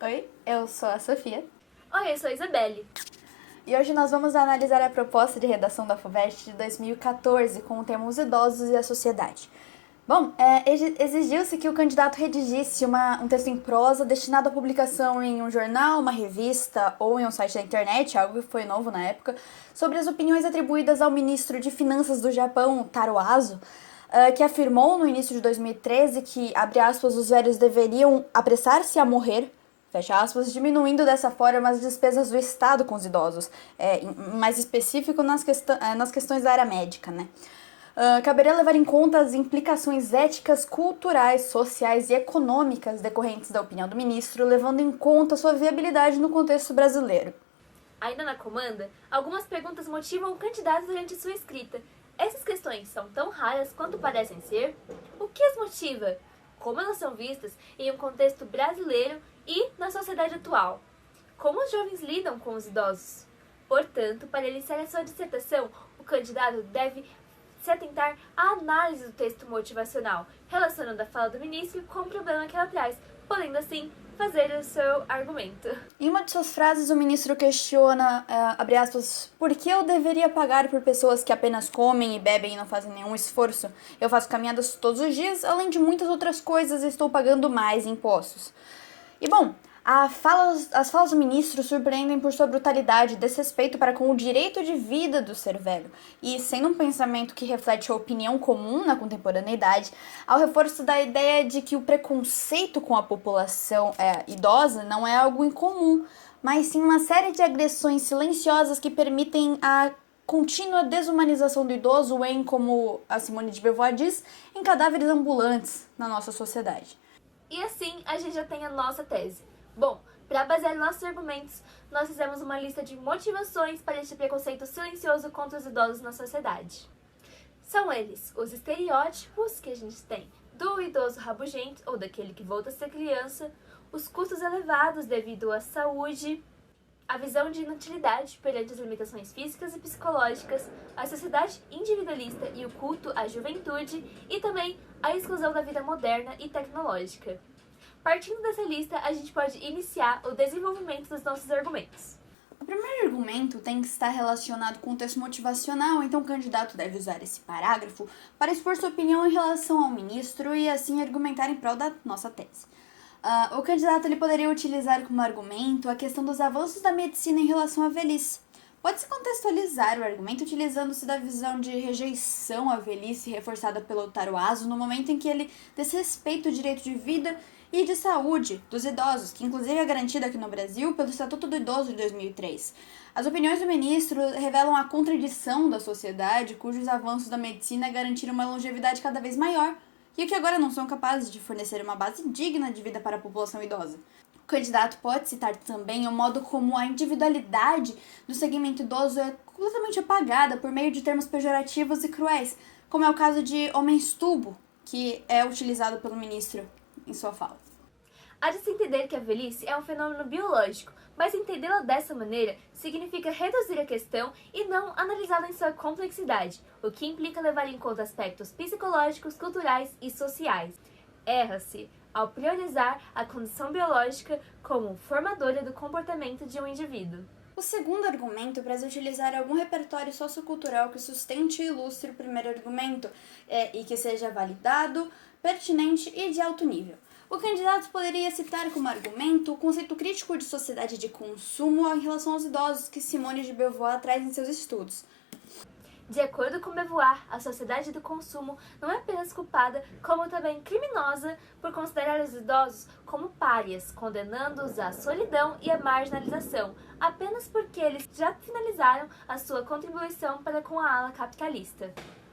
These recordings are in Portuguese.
Oi, eu sou a Sofia. Oi, eu sou a Isabelle. E hoje nós vamos analisar a proposta de redação da FUVEST de 2014 com o tema Os Idosos e a Sociedade. Bom, exigiu-se que o candidato redigisse um texto em prosa destinado à publicação em um jornal, uma revista ou em um site da internet, algo que foi novo na época, sobre as opiniões atribuídas ao ministro de Finanças do Japão, Taro Aso, que afirmou no início de 2013 que, abre aspas, os velhos deveriam apressar-se a morrer, fecha aspas, diminuindo dessa forma as despesas do Estado com os idosos, mais específico nas questões da área médica, né? Caberia levar em conta as implicações éticas, culturais, sociais e econômicas decorrentes da opinião do ministro, levando em conta sua viabilidade no contexto brasileiro. Ainda na comanda, algumas perguntas motivam o candidato durante sua escrita. Essas questões são tão raras quanto parecem ser? O que as motiva? Como elas são vistas em um contexto brasileiro e na sociedade atual? Como os jovens lidam com os idosos? Portanto, para iniciar a sua dissertação, o candidato deve se atentar à análise do texto motivacional, relacionando a fala do ministro com o problema que ela traz, podendo assim fazer o seu argumento. Em uma de suas frases, o ministro questiona, abre aspas, por que eu deveria pagar por pessoas que apenas comem e bebem e não fazem nenhum esforço? Eu faço caminhadas todos os dias, além de muitas outras coisas, e estou pagando mais impostos. E bom, as falas do ministro surpreendem por sua brutalidade e desrespeito para com o direito de vida do ser velho, e sendo um pensamento que reflete a opinião comum na contemporaneidade, ao reforço da ideia de que o preconceito com a população idosa não é algo incomum, mas sim uma série de agressões silenciosas que permitem a contínua desumanização do idoso em, como a Simone de Beauvoir diz, em cadáveres ambulantes na nossa sociedade. E assim a gente já tem a nossa tese. Bom, para basear nossos argumentos, nós fizemos uma lista de motivações para este preconceito silencioso contra os idosos na sociedade. São eles os estereótipos que a gente tem do idoso rabugento ou daquele que volta a ser criança, os custos elevados devido à saúde, a visão de inutilidade perante as limitações físicas e psicológicas, a sociedade individualista e o culto à juventude e também a exclusão da vida moderna e tecnológica. Partindo dessa lista, a gente pode iniciar o desenvolvimento dos nossos argumentos. O primeiro argumento tem que estar relacionado com o texto motivacional, então o candidato deve usar esse parágrafo para expor sua opinião em relação ao ministro e assim argumentar em prol da nossa tese. O candidato ele poderia utilizar como argumento a questão dos avanços da medicina em relação à velhice. Pode-se contextualizar o argumento utilizando-se da visão de rejeição à velhice reforçada pelo Taro Aso no momento em que ele desrespeita o direito de vida e de saúde dos idosos, que inclusive é garantido aqui no Brasil pelo Estatuto do Idoso de 2003. As opiniões do ministro revelam a contradição da sociedade, cujos avanços da medicina garantiram uma longevidade cada vez maior, e que agora não são capazes de fornecer uma base digna de vida para a população idosa. O candidato pode citar também o modo como a individualidade do segmento idoso é completamente apagada por meio de termos pejorativos e cruéis, como é o caso de homens-tubo, que é utilizado pelo ministro em sua fala. Há de se entender que a velhice é um fenômeno biológico, mas entendê-la dessa maneira significa reduzir a questão e não analisá-la em sua complexidade, o que implica levar em conta aspectos psicológicos, culturais e sociais. Erra-se ao priorizar a condição biológica como formadora do comportamento de um indivíduo. O segundo argumento preza utilizar algum repertório sociocultural que sustente e ilustre o primeiro argumento e que seja validado, pertinente e de alto nível. O candidato poderia citar como argumento o conceito crítico de sociedade de consumo em relação aos idosos que Simone de Beauvoir traz em seus estudos. De acordo com Beauvoir, a sociedade do consumo não é apenas culpada, como também criminosa por considerar os idosos como párias, condenando-os à solidão e à marginalização, apenas porque eles já finalizaram a sua contribuição para com a ala capitalista.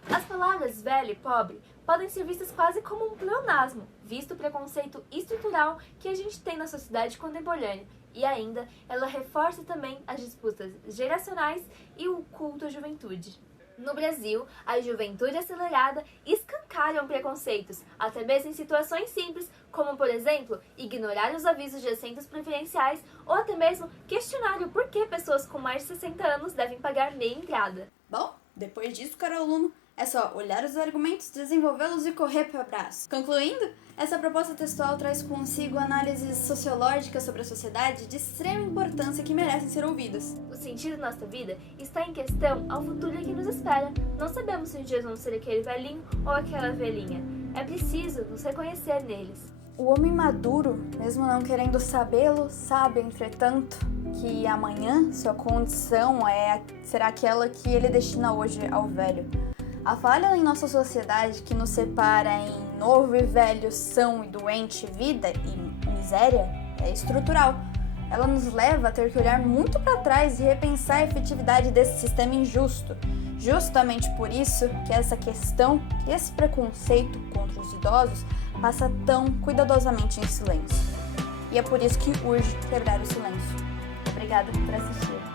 As palavras velho e pobre podem ser vistas quase como um pleonasmo, visto o preconceito estrutural que a gente tem na sociedade contemporânea, e ainda ela reforça também as disputas geracionais e o culto à juventude. No Brasil, a juventude acelerada escancaram preconceitos, até mesmo em situações simples, como, por exemplo, ignorar os avisos de assentos preferenciais ou até mesmo questionar o porquê pessoas com mais de 60 anos devem pagar meia entrada. Bom, depois disso, caro aluno, É só olhar os argumentos, desenvolvê-los e correr para o abraço. Concluindo, essa proposta textual traz consigo análises sociológicas sobre a sociedade de extrema importância que merecem ser ouvidas. O sentido da nossa vida está em questão ao futuro que nos espera. Não sabemos se um dia vamos ser aquele velhinho ou aquela velhinha. É preciso nos reconhecer neles. O homem maduro, mesmo não querendo sabê-lo, sabe, entretanto, que amanhã sua condição será aquela que ele destina hoje ao velho. A falha em nossa sociedade que nos separa em novo e velho, são e doente, vida e miséria é estrutural. Ela nos leva a ter que olhar muito para trás e repensar a efetividade desse sistema injusto. Justamente por isso que essa questão, que esse preconceito contra os idosos passa tão cuidadosamente em silêncio. E é por isso que urge quebrar o silêncio. Obrigada por assistir.